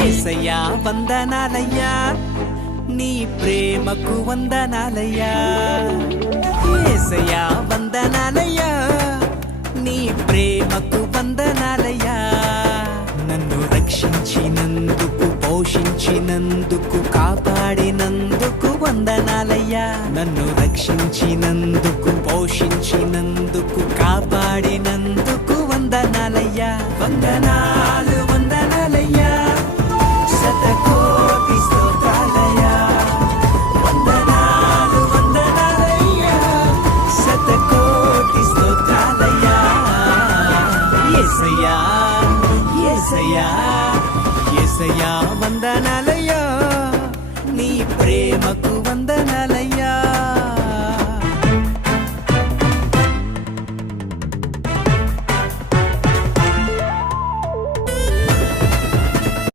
యేసయ్యా వందనాలయ్యా నీ ప్రేమకు వందనాలయ్యా యేసయ్యా వందనాలయ్యా నీ ప్రేమకు వందనాలయ్యా నన్ను రక్షించినందుకు పోషించినందుకు కాపాడినందుకు వందనాలయ్యా నన్ను రక్షించినందుకు పోషించినందుకు కాపాడినందుకు వందనాలయ్యా వందనాలు వందనాలయ్యా శతకోటి స్తోత్రాలయ్యా వందనాలు వందనాలయ్యా శతకోటి స్తోత్రాలయ్యా యేసయ్యా యేసయ్యా యేసయ్యా వందనాలయ్యా నీ ప్రేమకు